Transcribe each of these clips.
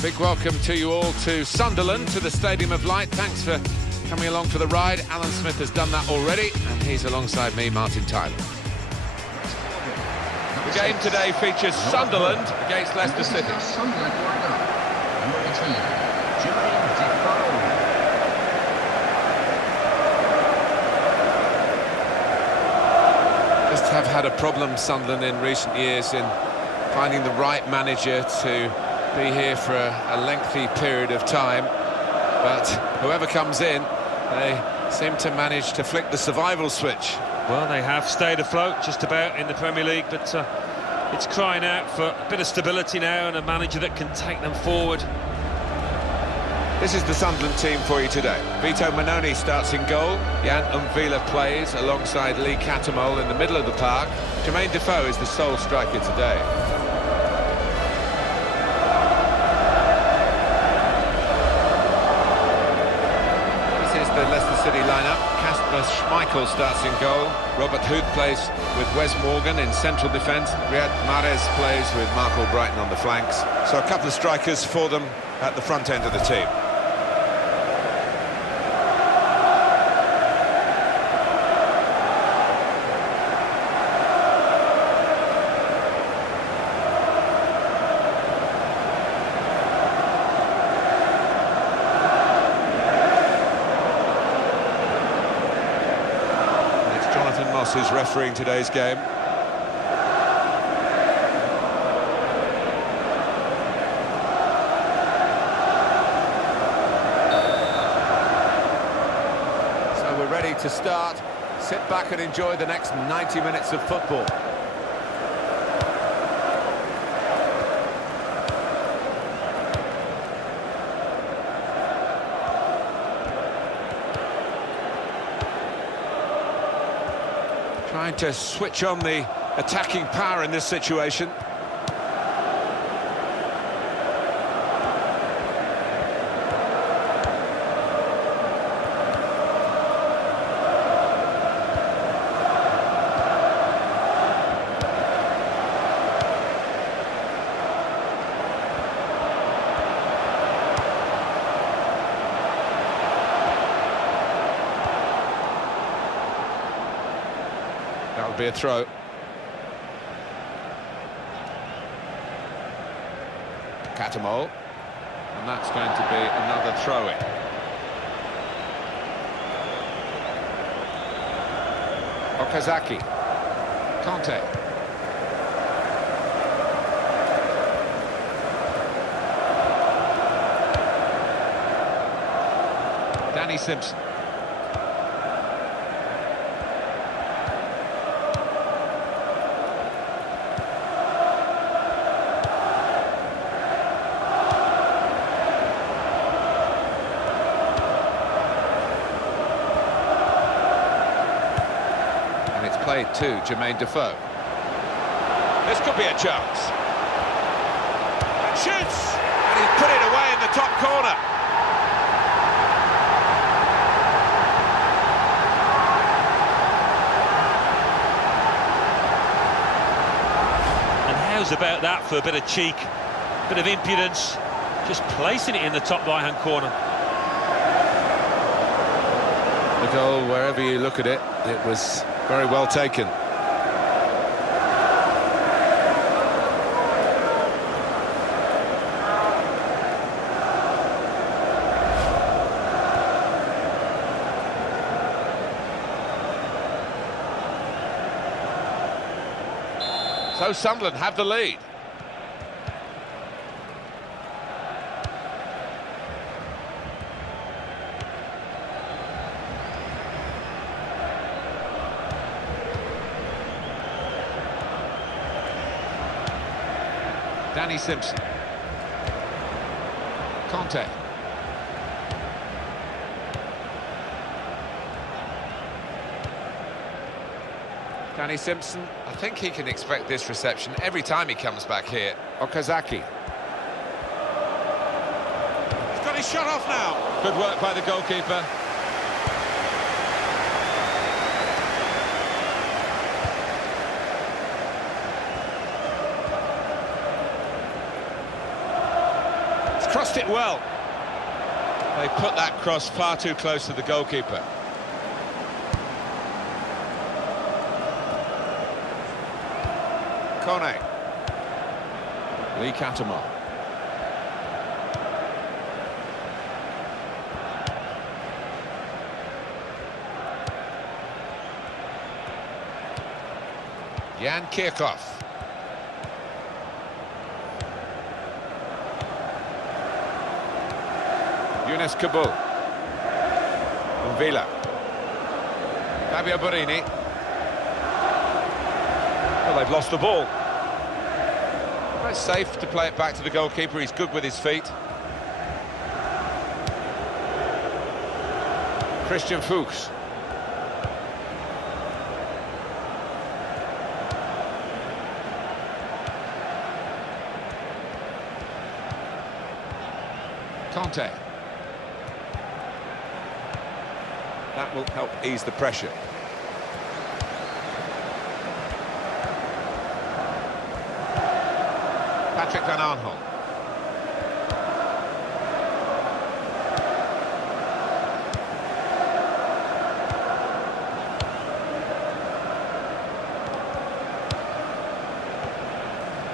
Big welcome to you all to Sunderland, to the Stadium of Light. Thanks for coming along for the ride. Alan Smith has done that already, and he's alongside me, Martin Tyler. The game today features Sunderland against Leicester City. Sunderland lineup. Number 18, Jermaine Defoe. Just have had a problem, Sunderland, in recent years in finding the right manager to be here for a lengthy period of time. But whoever comes in, they seem to manage to flick the survival switch. Well, they have stayed afloat just about in the Premier League, but it's crying out for a bit of stability now and a manager that can take them forward. This is the Sunderland team for you today. Vito Mannone starts in goal. Jan Umvila plays alongside Lee Catamol in the middle of the park. Jermaine Defoe is the sole striker today. This is the Leicester City lineup. Kasper Schmeichel starts in goal. Robert Huth plays with Wes Morgan in central defence. Riyad Mahrez plays with Marco Brighton on the flanks. So a couple of strikers for them at the front end of the team. Who's refereeing today's game. So we're ready to start. Sit back and enjoy the next 90 minutes of football. Trying to switch on the attacking power in this situation. That would be a throw. Catamol. And that's going to be another throw-in. Okazaki. Conte. Danny Simpson. Played to Jermaine Defoe. This could be a chance. And shoots! And he's put it away in the top corner. And how's about that for a bit of cheek, a bit of impudence, just placing it in the top right-hand corner. The goal, wherever you look at it, it was very well taken. So Sunderland have the lead. Danny Simpson. Conte. Danny Simpson, I think he can expect this reception every time he comes back here. Okazaki. He's got his shot off now. Good work by the goalkeeper. crossed it well. They put that cross far too close to the goalkeeper. Kone. Lee Catamol. Jan Kirchhoff. Younes Kabul. Villa. Fabio Borini. Well, they've lost the ball. Very safe to play it back to the goalkeeper. He's good with his feet. Christian Fuchs. Conte. That will help ease the pressure. Patrick Van Aanholt.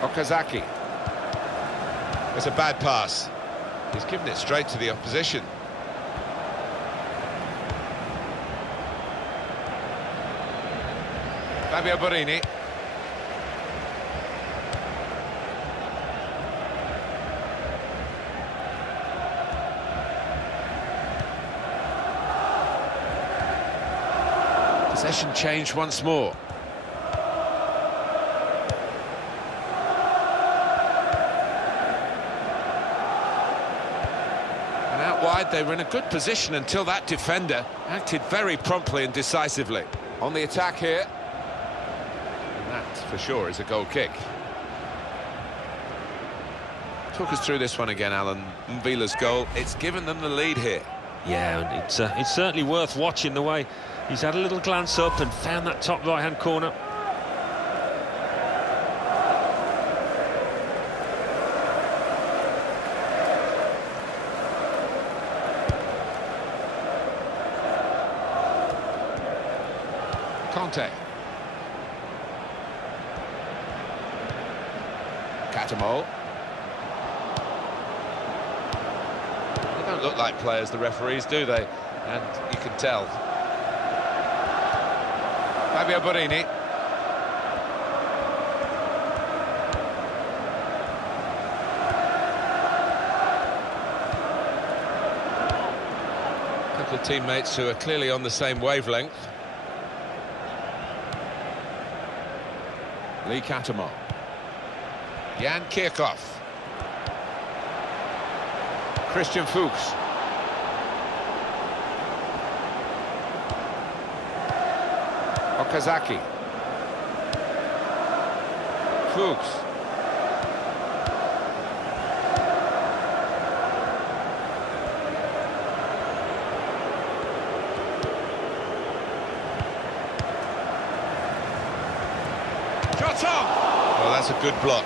Okazaki. It's a bad pass. He's given it straight to the opposition. Fabio Borini. Possession changed once more. And out wide, they were in a good position until that defender acted very promptly and decisively. On the attack here. And that, for sure, is a goal kick. Talk us through this one again, Alan. Villa's goal, it's given them the lead here. Yeah, and it's certainly worth watching the way he's had a little glance up and found that top right-hand corner. Conte. Catamol. They don't look like players, the referees, do they? And you can tell. Fabio Borini. A couple of teammates who are clearly on the same wavelength. Lee Catamol. Jan Kirchhoff. Christian Fuchs. Okazaki. Fuchs. Shot on! Well, that's a good block.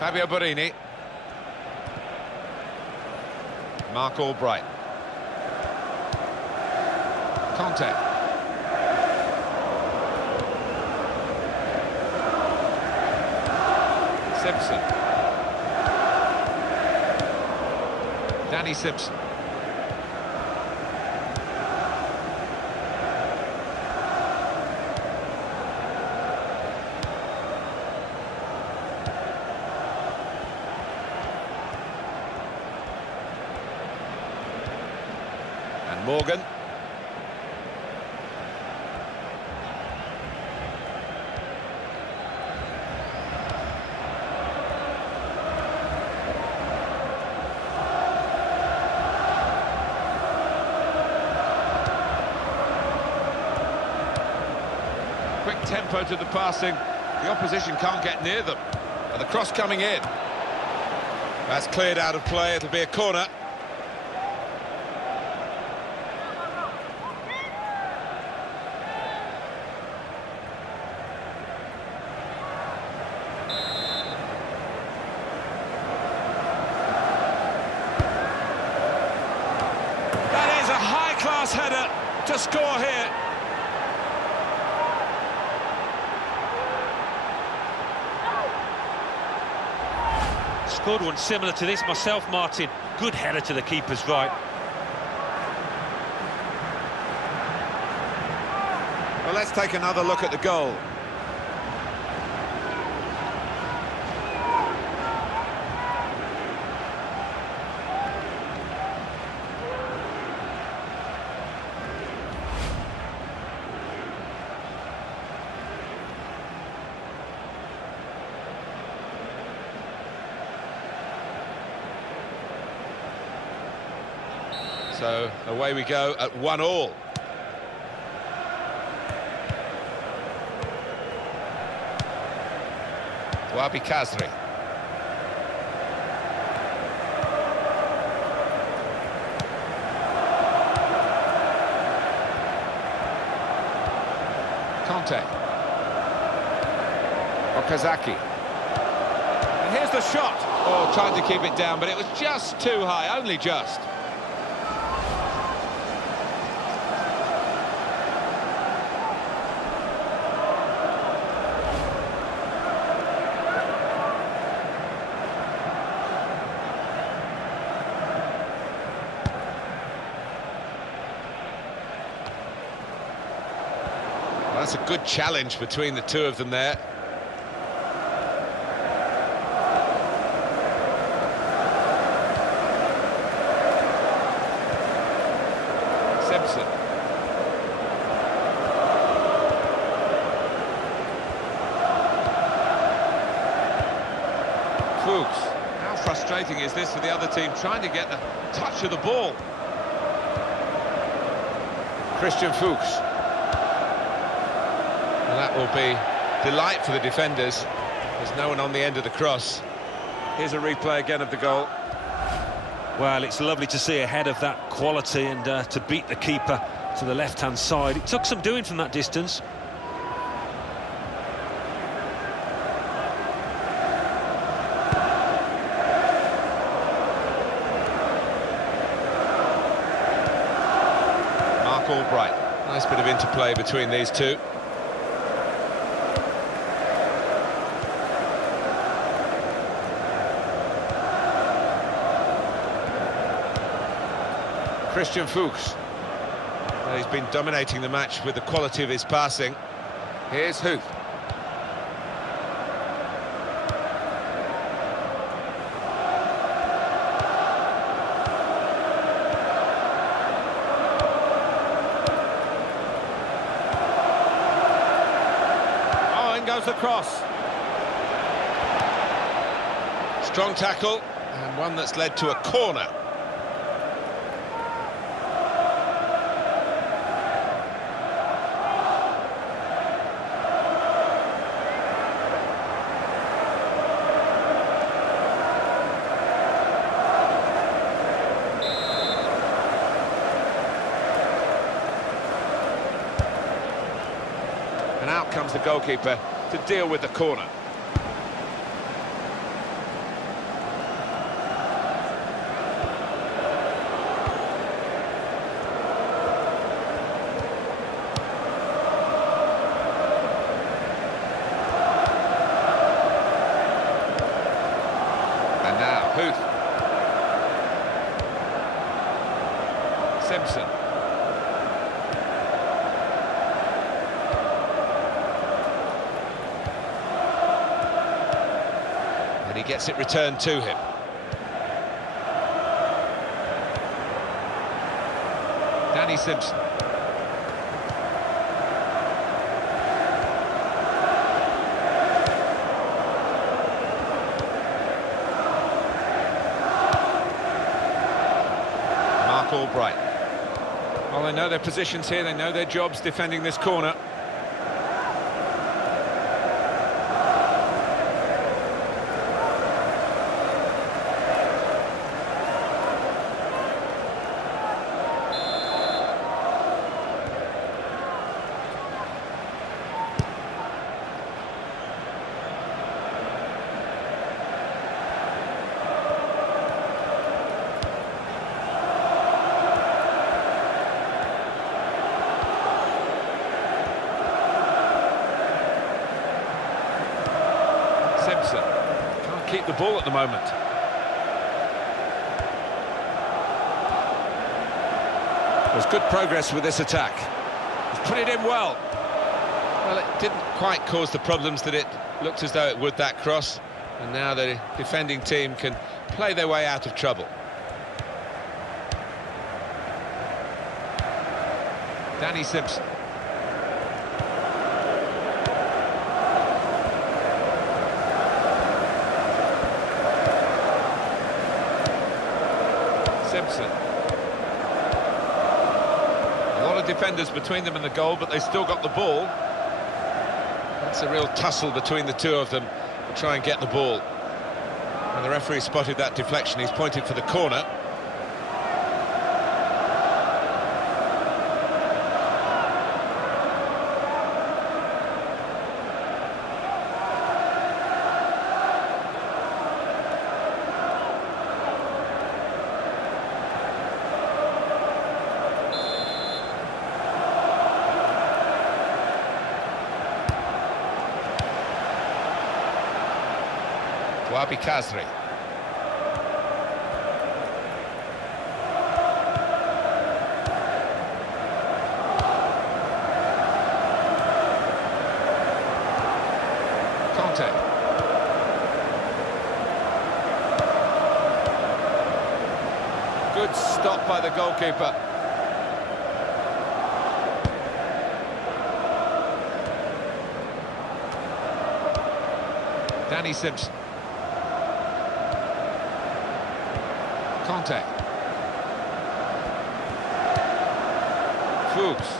Fabio Borini. Mark Albright. Conte. Simpson. Danny Simpson. Morgan. Quick tempo to the passing. The opposition can't get near them. And the cross coming in. That's cleared out of play. It'll be a corner. That is a high-class header to score here. Scored one similar to this myself, Martin. Good header to the keeper's right. Well, let's take another look at the goal. So away we go at 1-1. Wabi Kazri. Conte. Okazaki. And here's the shot. Oh, tried to keep it down, but it was just too high, only just. That's a good challenge between the two of them there. Simpson. Fuchs. How frustrating is this for the other team, trying to get the touch of the ball? Christian Fuchs. And that will be delight for the defenders. There's no one on the end of the cross. Here's a replay again of the goal. Well, it's lovely to see a head of that quality and to beat the keeper to the left-hand side. It took some doing from that distance. Mark Albright. Nice bit of interplay between these two. Christian Fuchs. Well, he's been dominating the match with the quality of his passing. Here's Huth. Oh, in goes the cross. Strong tackle, and one that's led to a corner. And out comes the goalkeeper to deal with the corner. And now, Huth. Simpson. And he gets it returned to him. Danny Simpson. Mark Albright. Well, they know their positions here, they know their jobs defending this corner. keep the ball at the moment. There's good progress with this attack. He's put it in well. Well, it didn't quite cause the problems that it looked as though it would, that cross. And now the defending team can play their way out of trouble. Danny Simpson. Simpson. A lot of defenders between them and the goal, but they still got the ball. That's a real tussle between the two of them to try and get the ball. And the referee spotted that deflection. He's pointed for the corner. Wabi Kazri. Conte. Good stop by the goalkeeper. Danny Simpson. Conte. Fuchs.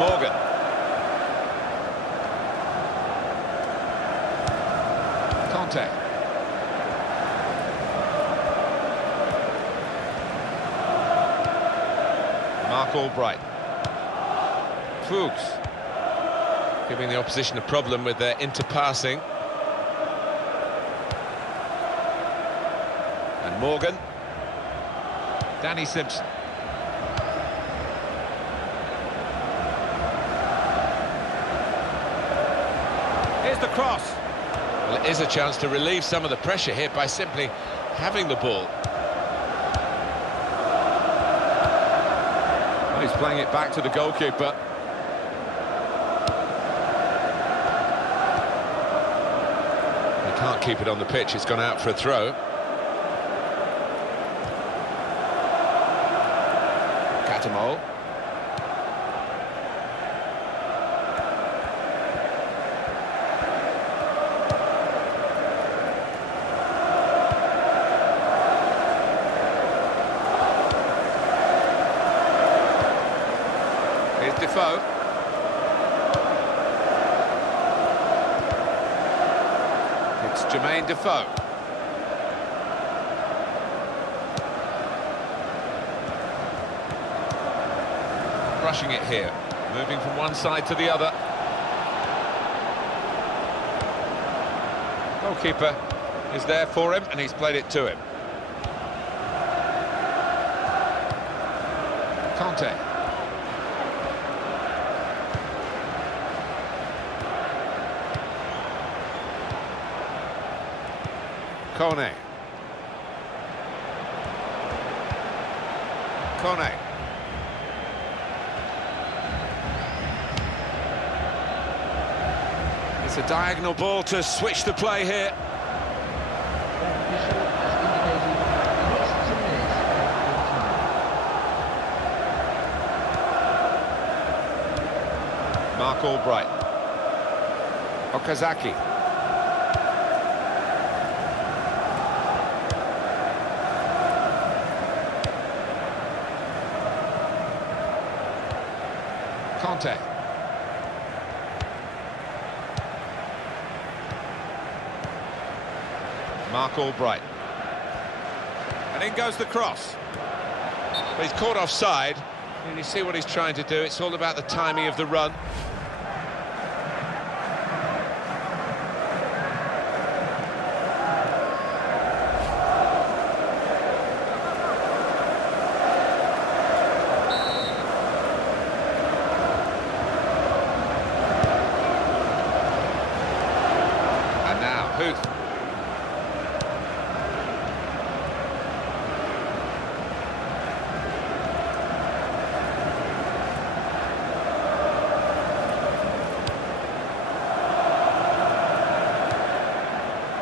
Morgan. Conte. Mark Albright. Fuchs, giving the opposition a problem with their interpassing. And Morgan. Danny Simpson. Here's the cross. Well, it is a chance to relieve some of the pressure here by simply having the ball. Well, he's playing it back to the goalkeeper. Can't keep it on the pitch, it's gone out for a throw. Catamol. Here's Defoe. Jermaine Defoe. Rushing it here, moving from one side to the other. Goalkeeper is there for him, and he's played it to him. Conte. Kone. Kone. It's a diagonal ball to switch the play here. Mark Albright. Okazaki. Conte. Mark Albright. And in goes the cross. But he's caught offside. And you see what he's trying to do. It's all about the timing of the run. Huth.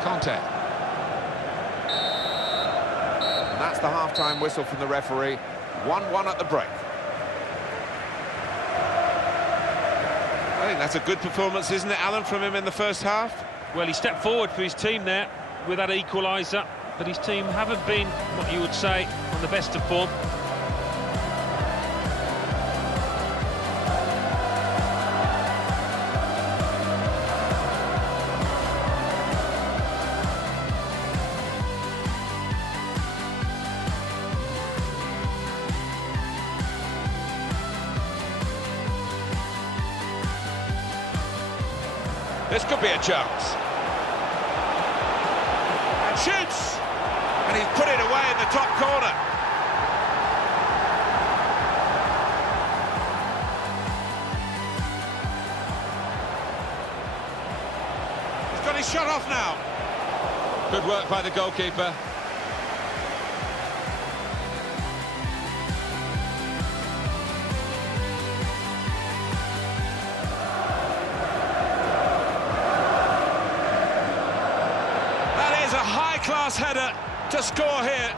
Conte. And that's the half-time whistle from the referee. 1-1 at the break. I think that's a good performance, isn't it, Alan, from him in the first half? Well, he stepped forward for his team there with that equaliser, but his team haven't been, what you would say, on the best of form. This could be a chance. And shoots! And he's put it away in the top corner. He's got his shot off now. Good work by the goalkeeper. Class header to score here.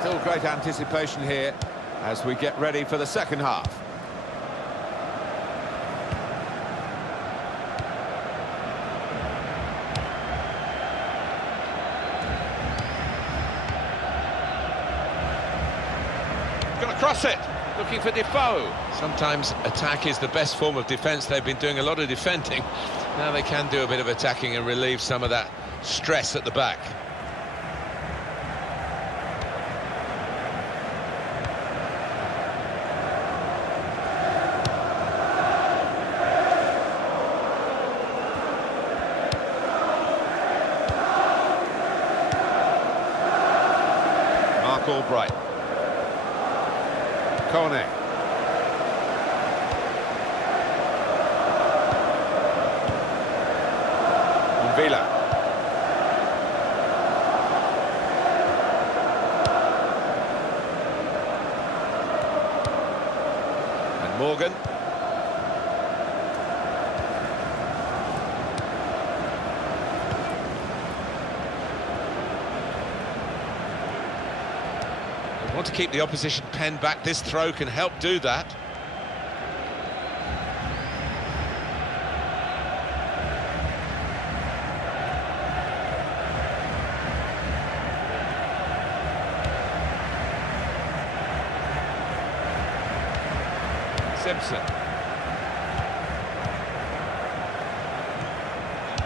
Still great anticipation here as we get ready for the second half. Gonna cross it, looking for Defoe. Sometimes attack is the best form of defence. They've been doing a lot of defending. Now they can do a bit of attacking and relieve some of that stress at the back. Albright. Kone. Villa. And Morgan. Want to keep the opposition pen back. This throw can help do that. Simpson.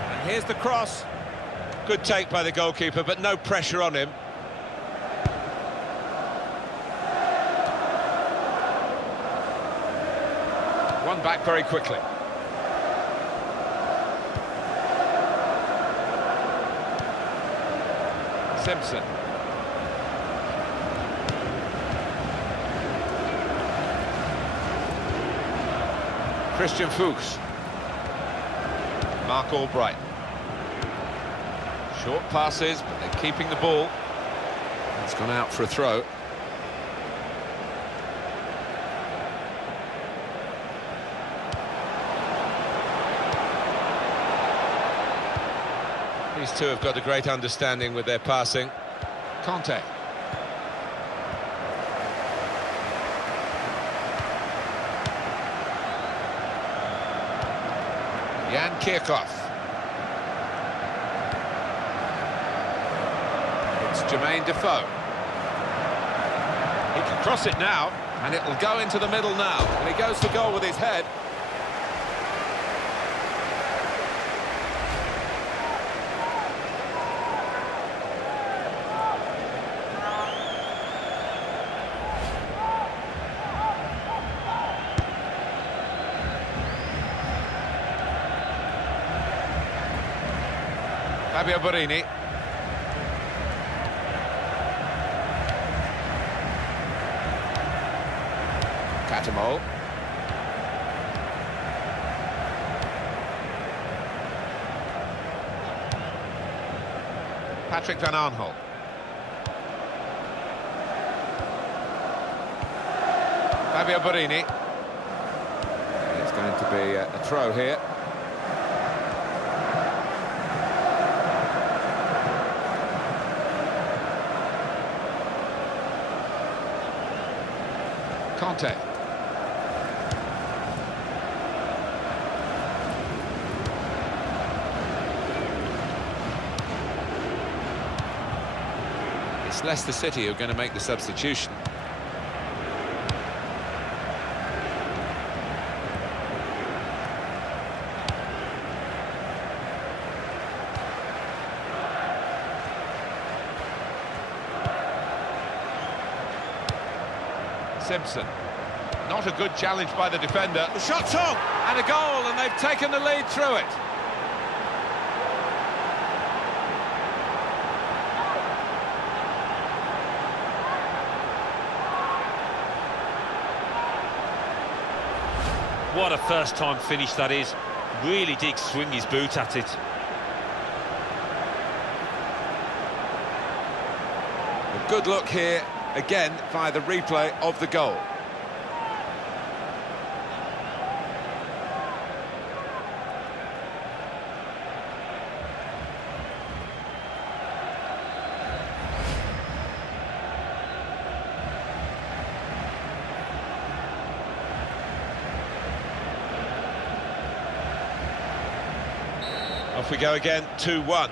And here's the cross. Good take by the goalkeeper, but no pressure on him. One back very quickly. Simpson. Christian Fuchs. Mark Albright. Short passes, but they're keeping the ball. It's gone out for a throw. These two have got a great understanding with their passing. Conte. Jan Kirchhoff. It's Jermaine Defoe. He can cross it now, and it'll go into the middle now. And he goes for goal with his head. Fabio Borini. Catamol. Patrick Van Aanholt. Fabio Borini. It's going to be a throw here. Conte. It's Leicester City who are going to make the substitution. Simpson. Not a good challenge by the defender. The shot's on! And a goal, and they've taken the lead through it. What a first-time finish that is. Really did swing his boot at it. A good look here, again, via the replay of the goal. Off we go again, 2-1.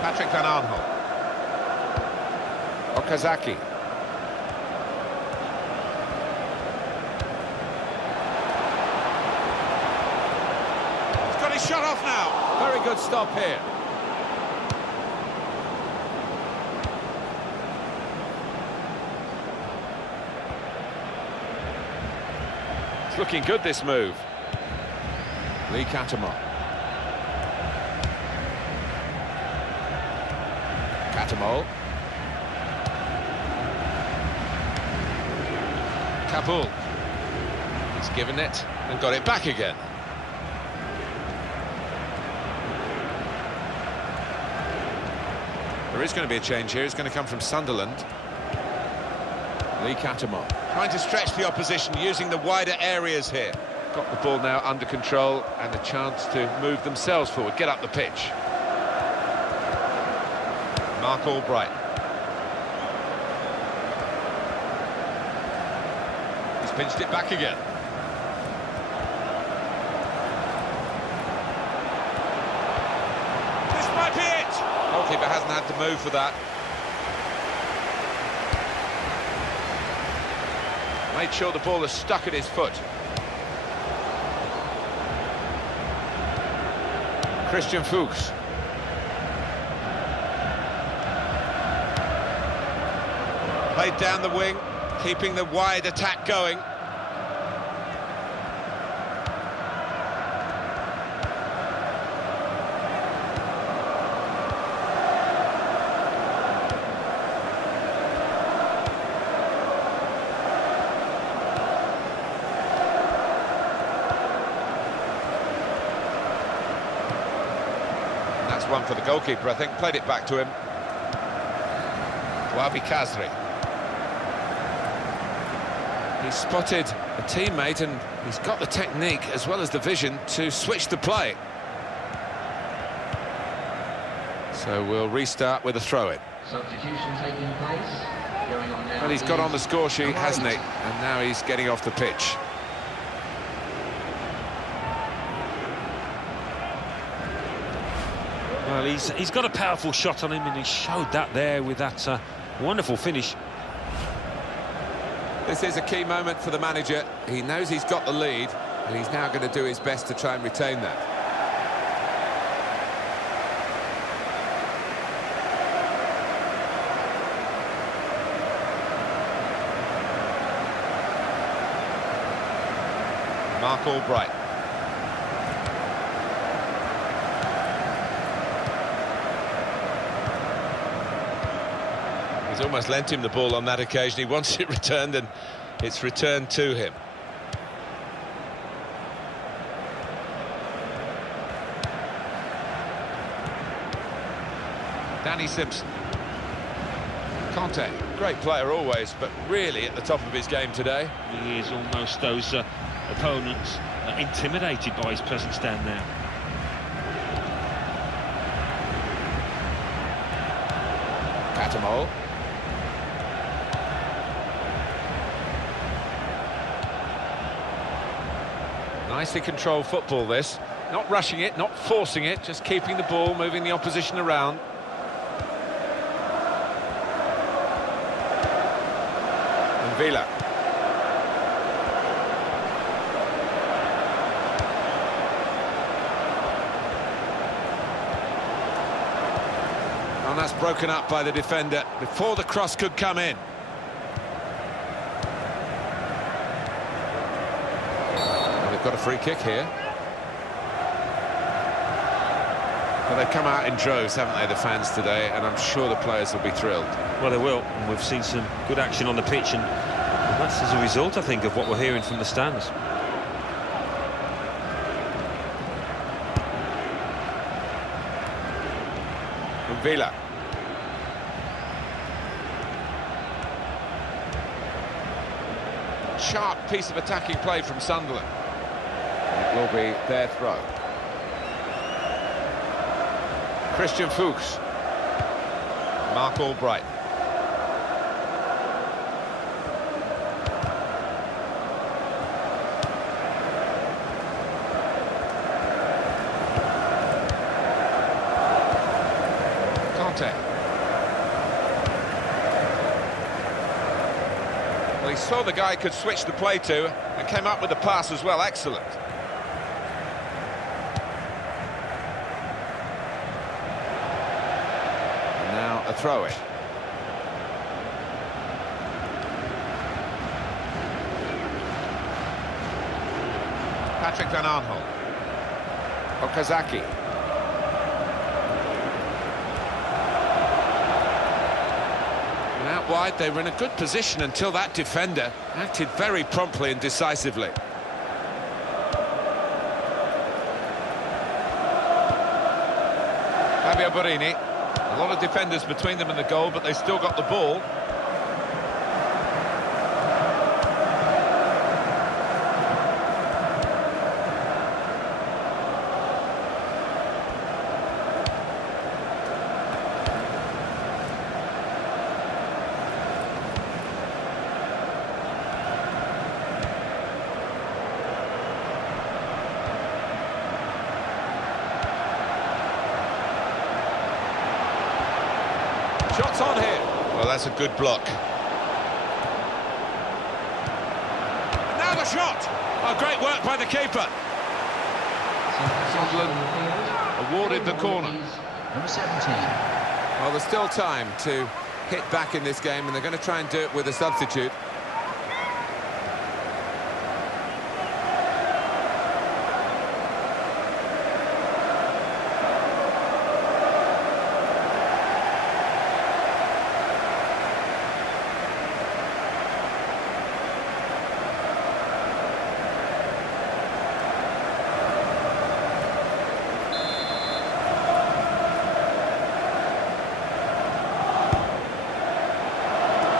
Patrick Van Aanholt. Okazaki. He's got his shot off now. Very good stop here. It's looking good, this move. Lee Catamol. Catamol. Kabul. He's given it and got it back again. There is going to be a change here. It's going to come from Sunderland. Lee Catamol. Trying to stretch the opposition, using the wider areas here. Got the ball now under control and a chance to move themselves forward, get up the pitch. Mark Albright. He's pinched it back again. This might be it! Goalkeeper hasn't had to move for that. Made sure the ball is stuck at his foot. Christian Fuchs. Played down the wing, keeping the wide attack going. That's one for the goalkeeper, I think. Played it back to him. Wabi Kazri. He's spotted a teammate and he's got the technique as well as the vision to switch the play. So we'll restart with a throw-in. Substitution taking place. Going on now. Well, he's got on the score sheet, hasn't he? And now he's getting off the pitch. Well, he's got a powerful shot on him, and he showed that there with that wonderful finish. This is a key moment for the manager. He knows he's got the lead, and he's now going to do his best to try and retain that. Mark Albright. He's almost lent him the ball on that occasion. He wants it returned, and it's returned to him. Danny Simpson. Conte, great player always, but really at the top of his game today. He is almost those opponents intimidated by his presence down there. Catamol. Nicely controlled football, this. Not rushing it, not forcing it, just keeping the ball, moving the opposition around. And Villa. And that's broken up by the defender before the cross could come in. Got a free kick here. Well, they've come out in droves, haven't they, the fans today, and I'm sure the players will be thrilled. Well, they will, and we've seen some good action on the pitch, and that's as a result, I think, of what we're hearing from the stands. From Villa. Sharp piece of attacking play from Sunderland. It will be their throw. Christian Fuchs. Mark Albright. Conte. Well, he saw the guy could switch the play to and came up with the pass as well. Excellent. A throw-in. Patrick Van Aanholt. Okazaki. And out wide, they were in a good position until that defender acted very promptly and decisively. Fabio Borini. A lot of defenders between them and the goal, but they still got the ball. Shots on here. Well, that's a good block. And now the shot. Oh, great work by the keeper. Sunderland awarded the corner. Number 17. Well, there's still time to hit back in this game, and they're going to try and do it with a substitute.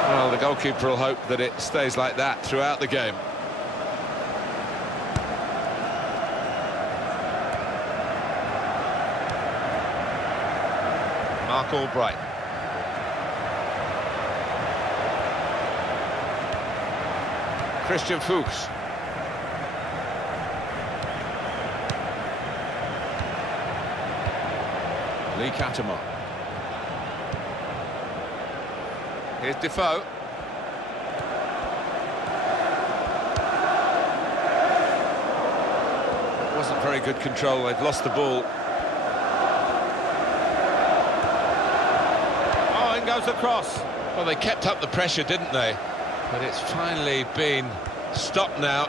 Well, the goalkeeper will hope that it stays like that throughout the game. Mark Albright. Christian Fuchs. Lee Catamar. Here's Defoe. Wasn't very good control, they've lost the ball. Oh, in goes the cross. Well, they kept up the pressure, didn't they? But it's finally been stopped now.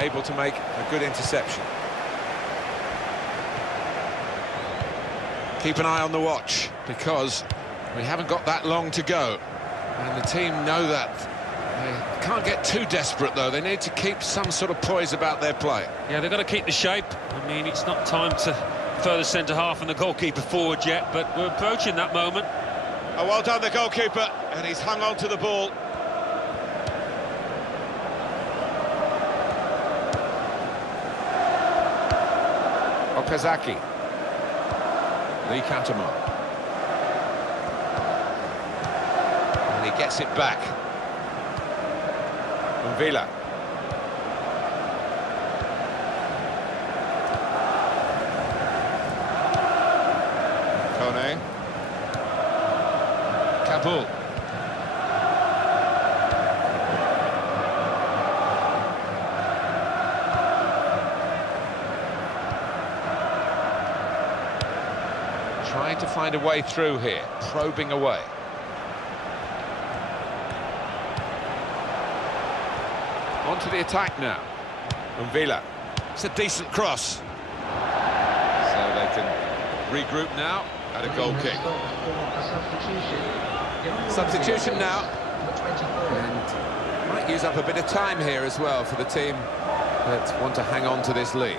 Able to make a good interception. Keep an eye on the watch, because we haven't got that long to go. And the team know that. They can't get too desperate, though. They need to keep some sort of poise about their play. Yeah, they've got to keep the shape. I mean, it's not time to further centre-half and the goalkeeper forward yet, but we're approaching that moment. Oh, well done, the goalkeeper, and he's hung on to the ball. Okazaki. Lee Catamar. And he gets it back. Villa. Kone. Kabul. Trying to find a way through here, probing away. On to the attack now. Villa. It's a decent cross. So they can regroup now at a goal kick. Substitution now. And might use up a bit of time here as well for the team that want to hang on to this lead.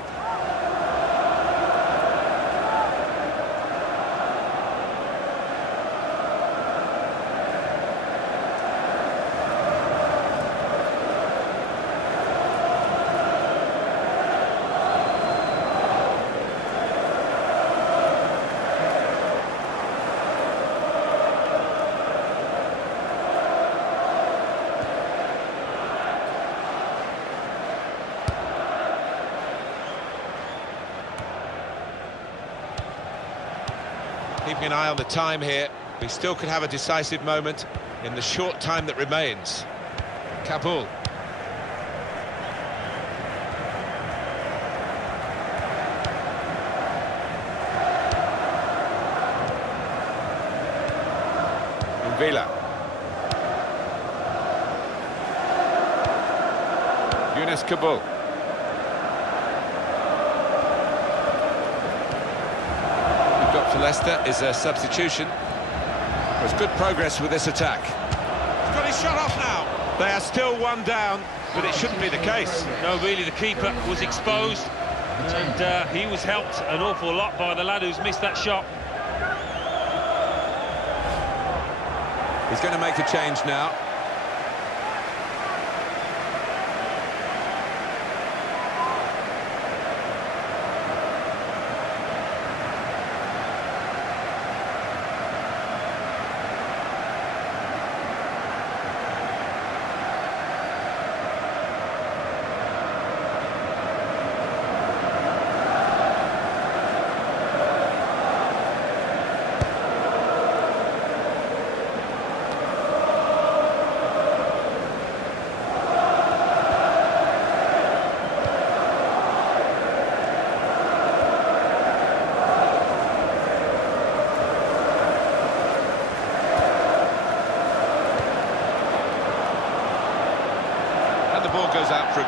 Keeping an eye on the time here. We still could have a decisive moment in the short time that remains. Kabul. Villa. Yunus Kabul. For Leicester is a substitution. There's good progress with this attack. He's got his shot off now. They are still one down, but it shouldn't be the case. No, really, the keeper was exposed, and he was helped an awful lot by the lad who's missed that shot. He's going to make a change now.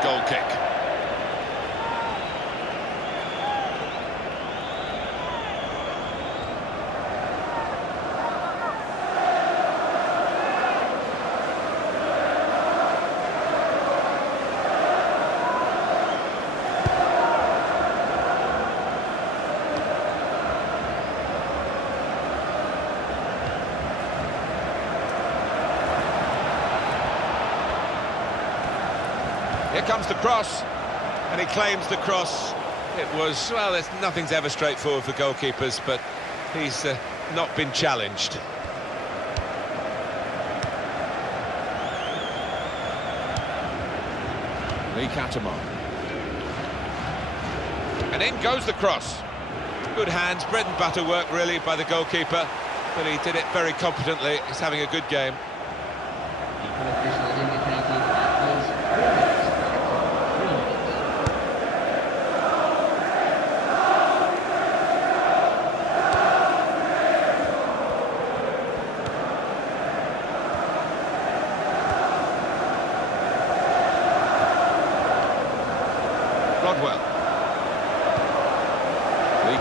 goal kick. Here comes the cross, and he claims the cross. It was, well, nothing's ever straightforward for goalkeepers, but he's not been challenged. Lee. And in goes the cross. Good hands, bread and butter work really by the goalkeeper, but he did it very competently. He's having a good game. Equal officials indicated at least 3 minutes. Rodwell. Lee.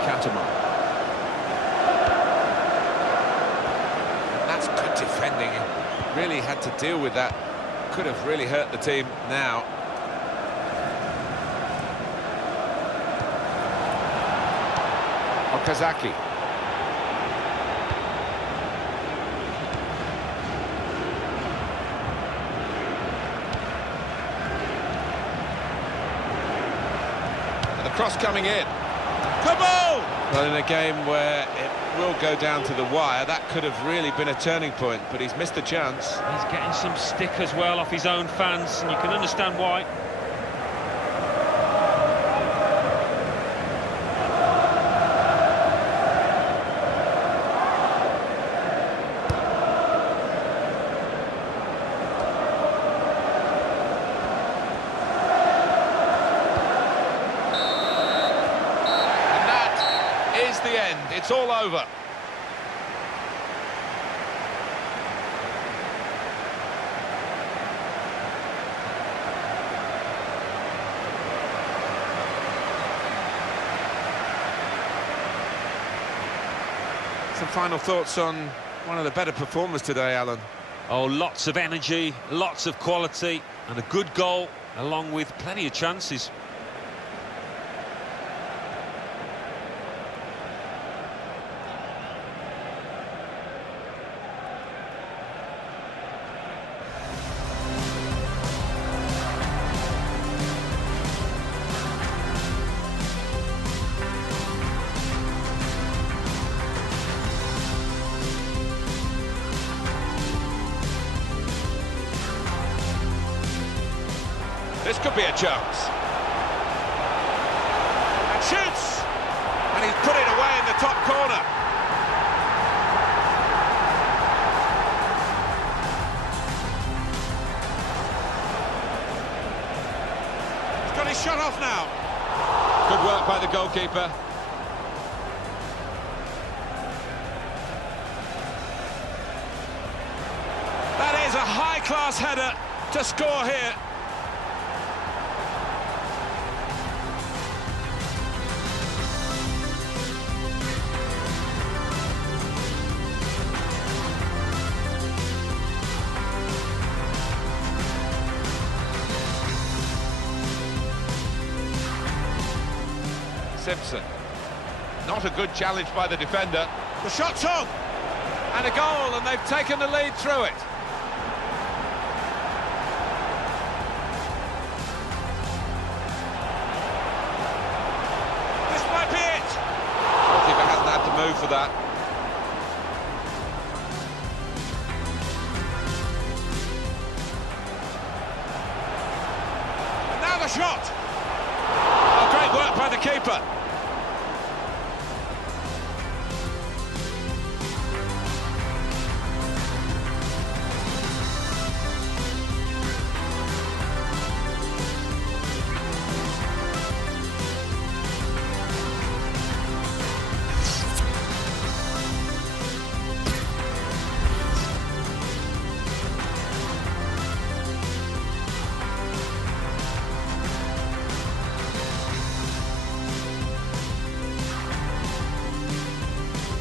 That's good defending. He really had to deal with that. Could have really hurt the team now. Okazaki. Cross coming in. Come on! Well, in a game where it will go down to the wire, that could have really been a turning point, but he's missed the chance. He's getting some stick as well off his own fans, and you can understand why. The end, it's all over. Some final thoughts on one of the better performers today, Alan. Oh, lots of energy, lots of quality, and a good goal, along with plenty of chances. This could be a chance. And shoots! And he's put it away in the top corner. He's got his shot off now. Good work by the goalkeeper. That is a high-class header to score here. Simpson. Not a good challenge by the defender. The shot's on! And a goal, and they've taken the lead through it. This might be it! Goalkeeper hasn't had to move for that. And now the shot!